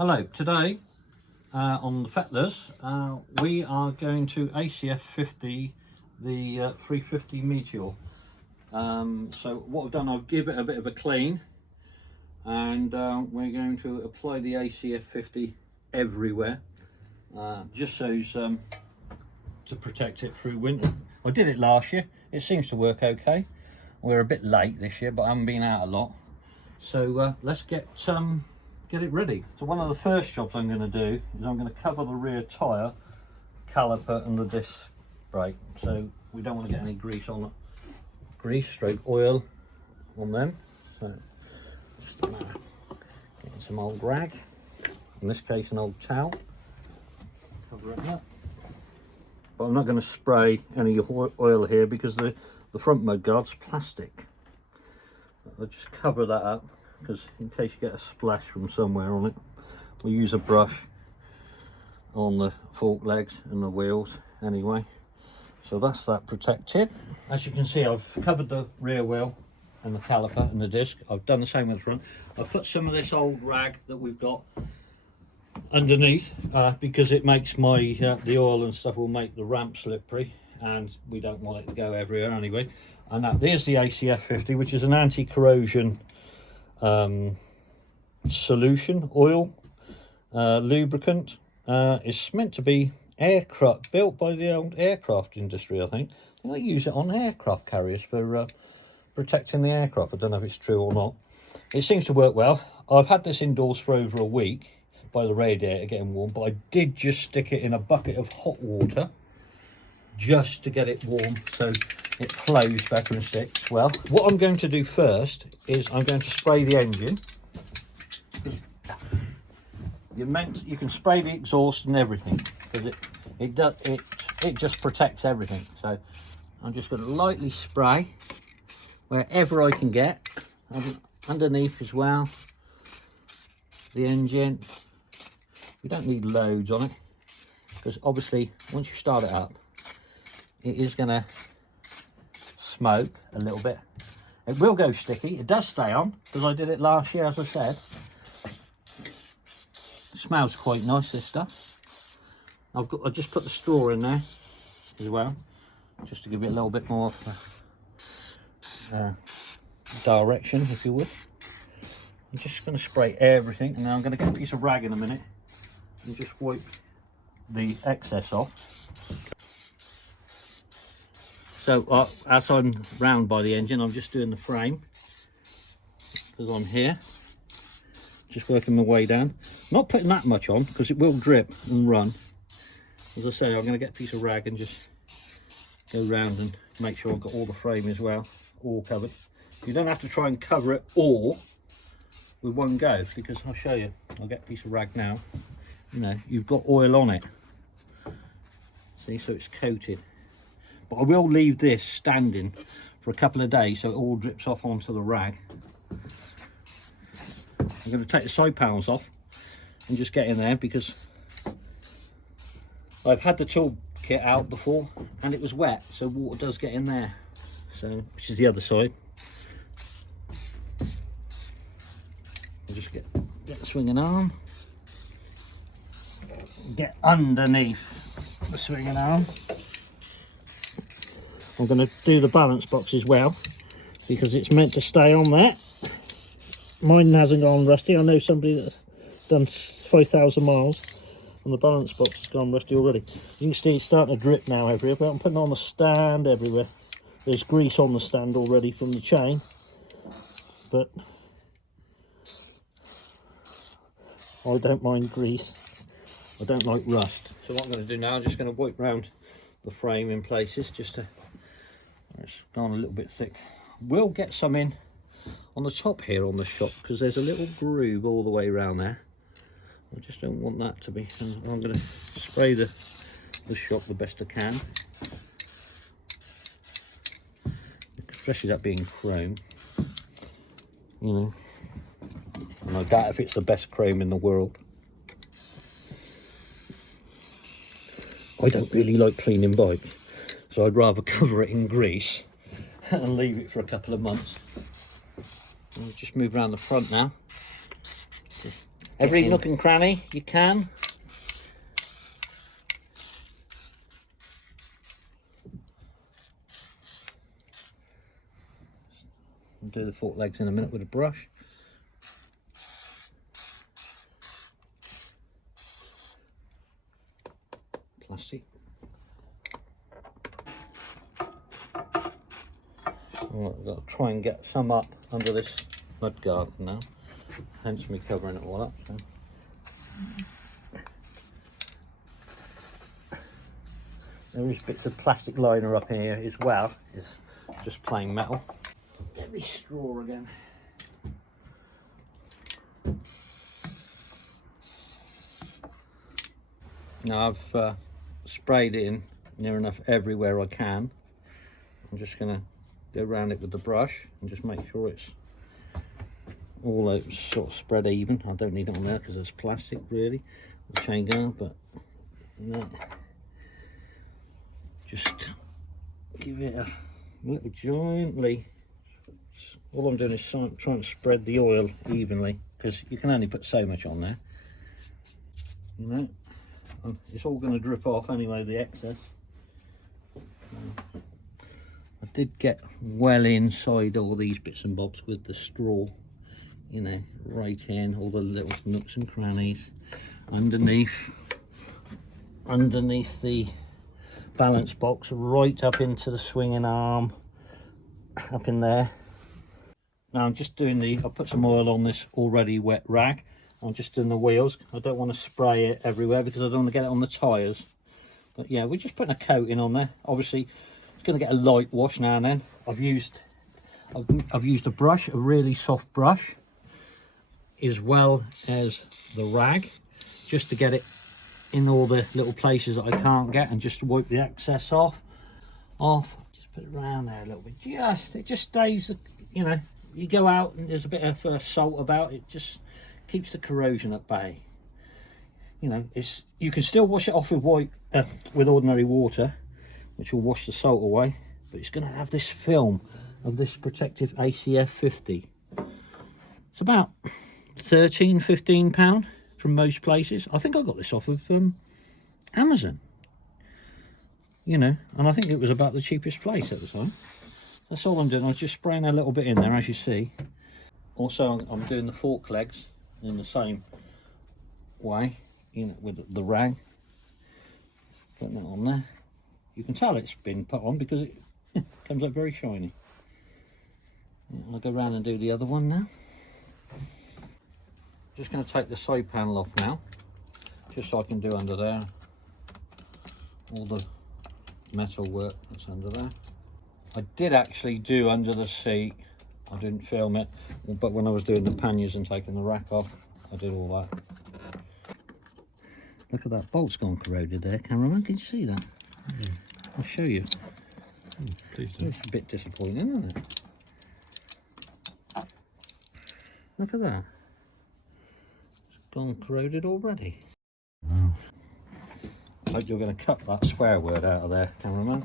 Hello, today on the Fettlers we are going to ACF50, the 350 Meteor. So what I've done, I've given it a bit of a clean, and we're going to apply the ACF50 everywhere, just so to protect it through winter. I did it last year, it seems to work okay. We're a bit late this year, but I haven't been out a lot. So let's get it ready. So one of the first jobs I'm going to do is I'm going to cover the rear tyre, caliper and the disc brake. So we don't want to get any grease on it. Grease stroke oil on them. So just getting some old rag, in this case an old towel, cover it up. But I'm not going to spray any oil here because the front mudguard's plastic. I'll just cover that up, because in case you get a splash from somewhere on it. We'll use a brush on the fork legs and the wheels anyway. So that's that protected. As you can see, I've covered the rear wheel and the caliper and the disc. I've done the same with the front. I've put some of this old rag that we've got underneath because it makes my the oil and stuff will make the ramp slippery, and we don't want it to go everywhere anyway. And there's the ACF50, which is an anti-corrosion solution oil lubricant. It's meant to be aircraft, built by the old aircraft industry. I think they use it on aircraft carriers for protecting the aircraft. I don't know if it's true or not. It seems to work well. I've had this indoors for over a week by the radiator getting warm, but I did just stick it in a bucket of hot water just to get it warm, so it flows better and sticks well. What I'm going to do first is I'm going to spray the engine. You can spray the exhaust and everything, because it just protects everything. So I'm just going to lightly spray wherever I can get, underneath as well, the engine. We don't need loads on it, because obviously once you start it up, it is going to smoke a little bit. It will go sticky. It does stay on, because I did it last year, as I said. It smells quite nice, this stuff. I just put the straw in there as well, just to give it a little bit more direction, if you would. I'm just going to spray everything, and then I'm going to get a piece of rag in a minute and just wipe the excess off. So as I'm round by the engine, I'm just doing the frame, because I'm here, just working my way down. Not putting that much on, because it will drip and run. As I say, I'm going to get a piece of rag and just go round and make sure I've got all the frame as well, all covered. You don't have to try and cover it all with one go, because I'll show you. I'll get a piece of rag now. You know, you've got oil on it. See, so it's coated. But I will leave this standing for a couple of days so it all drips off onto the rag. I'm going to take the side panels off and just get in there, because I've had the tool kit out before and it was wet, so water does get in there. So, which is the other side. I'll just get the swinging arm. Get underneath the swinging arm. I'm going to do the balance box as well, because it's meant to stay on there. Mine hasn't gone rusty. I know somebody that's done 5,000 miles and the balance box has gone rusty already. You can see it's starting to drip now everywhere, but I'm putting it on the stand everywhere. There's grease on the stand already from the chain, but I don't mind grease. I don't like rust. So what I'm going to do now, I'm just going to wipe round the frame in places, just to, it's gone a little bit thick. We'll get some in on the top here on the shop, because there's a little groove all the way around there. I just don't want that to be. And I'm going to spray the shop the best I can, especially that being chrome, you know. And I doubt if it's the best chrome in the world. I don't really like cleaning bikes, so I'd rather cover it in grease and leave it for a couple of months. I'll just move around the front now. Just every nook and cranny you can. I'll do the fork legs in a minute with a brush. Plastic. Right, I've got to try and get some up under this mud guard now, hence me covering it all up. So. There is bits of plastic liner up here as well, it's just plain metal. Get me straw again. Now I've sprayed it in near enough everywhere I can. I'm just going to go around it with the brush and just make sure it's all out, sort of spread even. I don't need it on there because it's plastic really, the chain gun, but you know, just give it a little gently. All I'm doing is trying to spread the oil evenly, because you can only put so much on there, you know, and it's all going to drip off anyway, the excess. I did get well inside all these bits and bobs with the straw, you know, right in all the little nooks and crannies, underneath the balance box, right up into the swinging arm, up in there. Now I'm just doing I put some oil on this already wet rag. I'm just doing the wheels. I don't want to spray it everywhere because I don't want to get it on the tyres. But yeah, we're just putting a coating on there. Obviously it's going to get a light wash now and then. I've used a brush, a really soft brush, as well as the rag, just to get it in all the little places that I can't get, and just to wipe the excess off. Just put it around there a little bit. It just stays, you know, you go out and there's a bit of salt about it, just keeps the corrosion at bay. You know, you can still wash it off with ordinary water, which will wash the salt away, but it's going to have this film of this protective ACF50. It's about £13–15 from most places. I think I got this off of Amazon, you know, and I think it was about the cheapest place at the time. That's all I'm doing. I'm just spraying a little bit in there, as you see. Also, I'm doing the fork legs in the same way, you know, with the rag. Putting it on there. You can tell it's been put on because it comes up very shiny. I'll go around and do the other one now. Just going to take the side panel off now, just so I can do under there all the metal work that's under there. I did actually do under the seat. I didn't film it, but when I was doing the panniers and taking the rack off, I did all that. Look at that, bolt's gone corroded there, cameraman. Can you see that? Yeah. I'll show you. Please do. It's a bit disappointing, isn't it? Look at that. It's gone corroded already. Wow. I hope you're going to cut that swear word out of there, cameraman.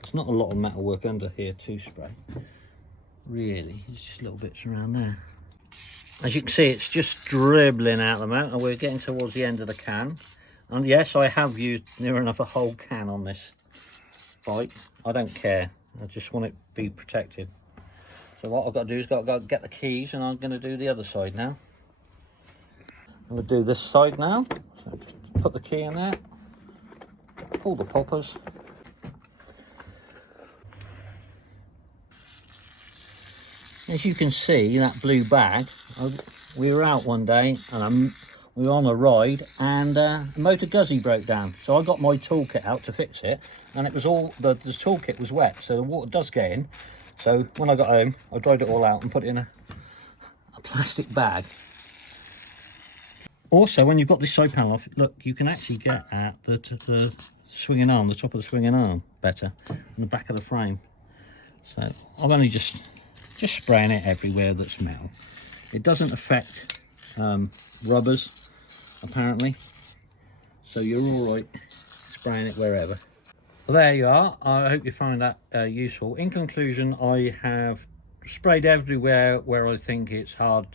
There's not a lot of metal work under here to spray, really. It's just little bits around there. As you can see, it's just dribbling out the mouth, and we're getting towards the end of the can. And yes, I have used near enough a whole can on this bike. I don't care. I just want it to be protected. So what I've got to do is got to get the keys, and I'm going to do the other side now. I'm going to do this side now. So just put the key in there, pull the poppers. As you can see, that blue bag, we were out one day and we were on a ride, and the motor guzzi broke down. So I got my toolkit out to fix it, and it was all, the toolkit was wet, so the water does get in. So when I got home, I dried it all out and put it in a plastic bag. Also, when you've got this side panel off, look, you can actually get at the swinging arm, the top of the swinging arm better, and the back of the frame. So I'm only just spraying it everywhere that's metal. It doesn't affect rubbers, apparently. so you're all right spraying it wherever. Well, there you are. I hope you find that useful. In conclusion, I have sprayed everywhere where I think it's hard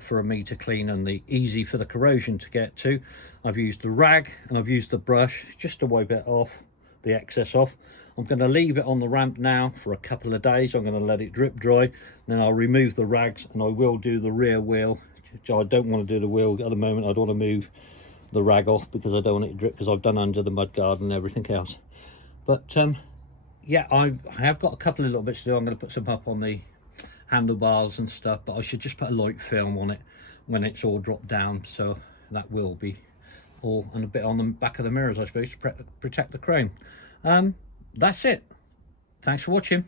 for me to clean and easy for the corrosion to get to. I've used the rag and I've used the brush just to wipe it off, the excess off. I'm going to leave it on the ramp now for a couple of days. I'm going to let it drip dry, then I'll remove the rags and I will do the rear wheel. I don't want to do the wheel at the moment. I don't want to move the rag off because I don't want it to drip, because I've done under the mud guard and everything else. But yeah, I have got a couple of little bits to do. I'm going to put some up on the handlebars and stuff, but I should just put a light film on it when it's all dropped down, so that will be all, and a bit on the back of the mirrors, I suppose, to protect the chrome. That's it. Thanks for watching.